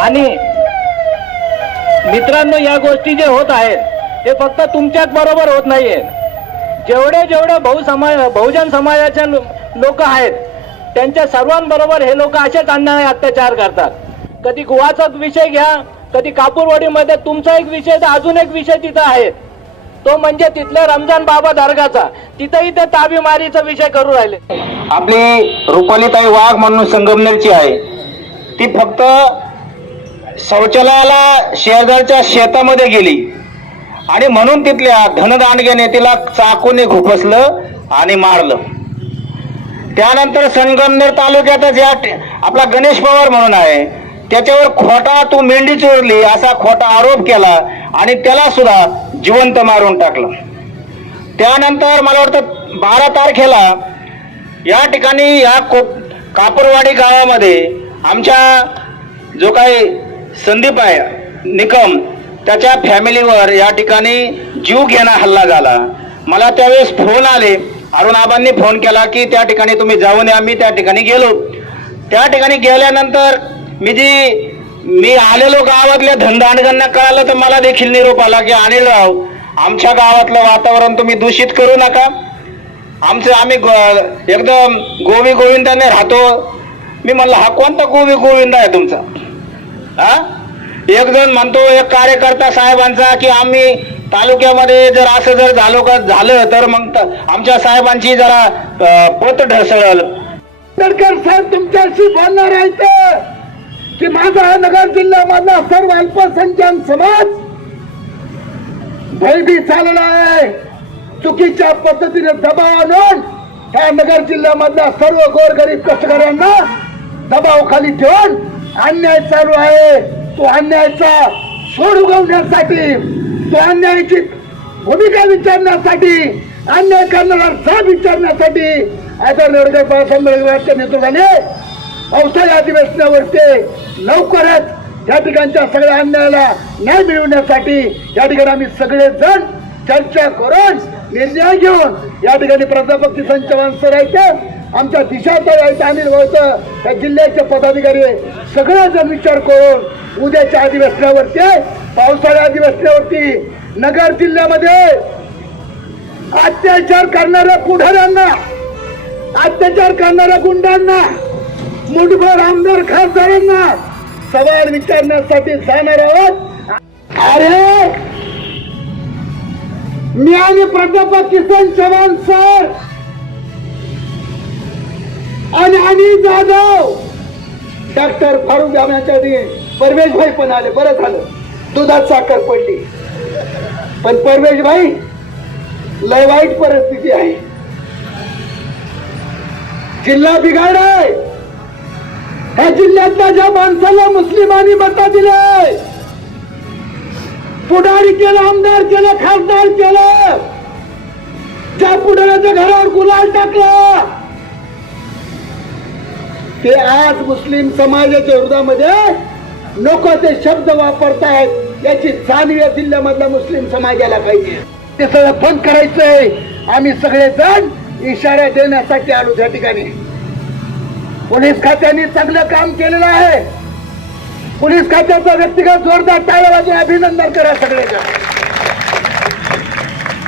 आणि मित्रांनो या गोष्टी जे होत आहेत ते फक्त तुमच्याच बरोबर होत नाहीये. जेवढे जेवढे बहु समाज बहुजन समाजाच्या लोक आहेत त्यांच्या सर्वांबरोबर हे लोक असेच अन्याय अत्याचार करतात. कधी गुवाचाच विषय घ्या कधी कापूरवाडीमध्ये तुमचा एक विषय तर अजून एक विषय तिथं आहे. तो म्हणजे तिथल्या रमजान बाबा दर्गाचा. तिथंही ते ताबीमारीचा विषय करू राहिले. आपली रुपालीताई वाघ म्हणून संगमनेरची आहे. ती फक्त शौचालयाला शेजारच्या शेतामध्ये गेली. आणि म्हणून तिथल्या धनदांडग्याने तिला चाकूने खुपसलं आणि मारलं. त्यानंतर संगमनेर तालुक्यातच या आपला गणेश पवार म्हणून आहे त्याच्यावर खोटा तू मेंढी चोरली असा खोटा आरोप केला आणि त्याला सुद्धा जिवंत मारून टाकलं. त्यानंतर मला वाटतं बारा तारखेला या ठिकाणी या को कापरवाडी गावामध्ये आमच्या जो काही संदीप आहे निकम त्याच्या फॅमिलीवर या ठिकाणी जीव घेणा हल्ला झाला. मला त्यावेळेस फोन आले. अरुणाबांनी फोन केला की त्या ठिकाणी तुम्ही जाऊन या मी त्या ठिकाणी गेलो. त्या ठिकाणी गेल्यानंतर मी जी मी आलेलो गावातल्या धनदांडगांना कळालं तर मला देखील निरोप आला की अनिलराव आमच्या गावातलं वातावरण तुम्ही दूषित करू नका. आमचं आम्ही गो- एकदम गोवी गोविंदाने राहतो. मी म्हणलं हा कोणता गोवी गोविंद आहे तुमचा? हा? एक जण म्हणतो एक कार्यकर्ता साहेबांचा की आम्ही तालुक्यामध्ये जर असं जर झालो का झालं तर मग आमच्या साहेबांची जरा पत ढसळल. आंबेडकर साहेब तुमच्याशी बोलणार आहेत की माझा नगर जिल्ह्यामधला सर्व अल्पसंख्याक समाज भयभीत झालेला आहे. चुकीच्या पद्धतीने दबाव आणून ह्या नगर जिल्ह्यामधल्या सर्व गोरगरीब कष्टकऱ्यांना दबावाखाली ठेवून अन्याय चालू आहे. तो अन्यायाचा सोड उगवण्यासाठी तो अन्यायाची भूमिका विचारण्यासाठी अन्याय करणारा साप विचारण्यासाठी आदरणीय बाळासाहेब आंबेडकरांच्या नेतृत्वाने पावसाळी अधिवेशनावरती लवकरच या ठिकाणच्या सगळ्या अन्यायाला न्याय मिळवण्यासाठी या ठिकाणी आम्ही सगळेजण चर्चा करून निर्णय घेऊन या ठिकाणी प्रजापती किसन सरायचं आमच्या दिशाताई आहेत अनिल भाऊत या जिल्ह्याचे पदाधिकारी सगळेजण विचार करून उद्याच्या अधिवेशनावरती पावसाळ्या अधिवेशनावरती नगर जिल्ह्यामध्ये अत्याचार करणाऱ्या पुढाऱ्यांना अत्याचार करणाऱ्या गुंडांना मुठभर आमदार खासदारांना सवाल विचारण्यासाठी जाणार आहोत. अरे! मी आणि प्राध्यापक किसन चव्हाण सर आणि आणि जाधव. डॉक्टर फारुख आमच्या परवेश भाई पण आले. बरं झालं. दुधात साखर पडली. पण परवेश भाई लय वाईट परिस्थिती आहे. जिल्हा बिघाड आहे. ह्या जिल्ह्यातल्या ज्या माणसाला मुस्लिमांनी मता दिले पुढारी केलं आमदार केलं खासदार केलं ज्या पुढाऱ्याच्या घरावर गुलाल टाकला ते आज मुस्लिम समाजाच्या विरोधामध्ये नको ते शब्द वापरतायत याची जाणीव या जिल्ह्यामधल्या मुस्लिम समाजाला पाहिजे. ते सगळं बंद करायचंय. आम्ही सगळेजण इशारा देण्यासाठी आलो त्या ठिकाणी. पोलीस खात्याने चांगलं काम केलेलं आहे. पोलीस खात्याचा व्यक्तिगत जोरदार टाळ्या वाजून अभिनंदन करा सगळेजण.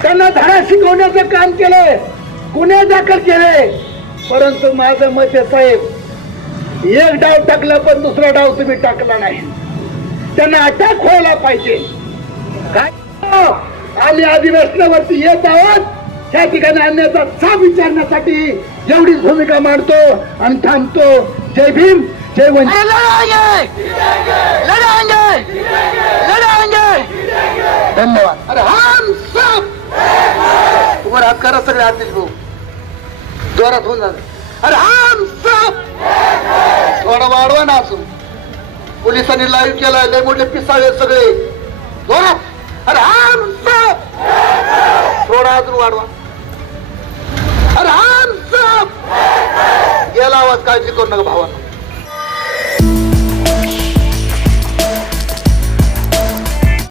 त्यांना धडा शिकवण्याचं काम केलंय गुन्हे दाखल केले. परंतु माझं मत साहेब एक डाव टाकला पण दुसरा डाव तुम्ही टाकला नाही. त्यांना अटॅक व्हायला पाहिजे. काय? आम्ही अधिवेशनावरती येत आहोत. त्या ठिकाणी आणण्याचा चा विचारण्यासाठी एवढीच भूमिका मांडतो आणि थांबतो. जय भीम जय वंचित धन्यवाद. अरे हम सब वर हात करा सगळे आदेश भाऊ जोरात होऊन जात अरे हम सब थोडा वाढवा ना असून पोलिसांनी लाईव्ह केलाय लय मोठे पिसाळे सगळे. अरे हम थोडा अजून वाढवा. अरे हम गेला आवाज काळजी करू नका भावांना.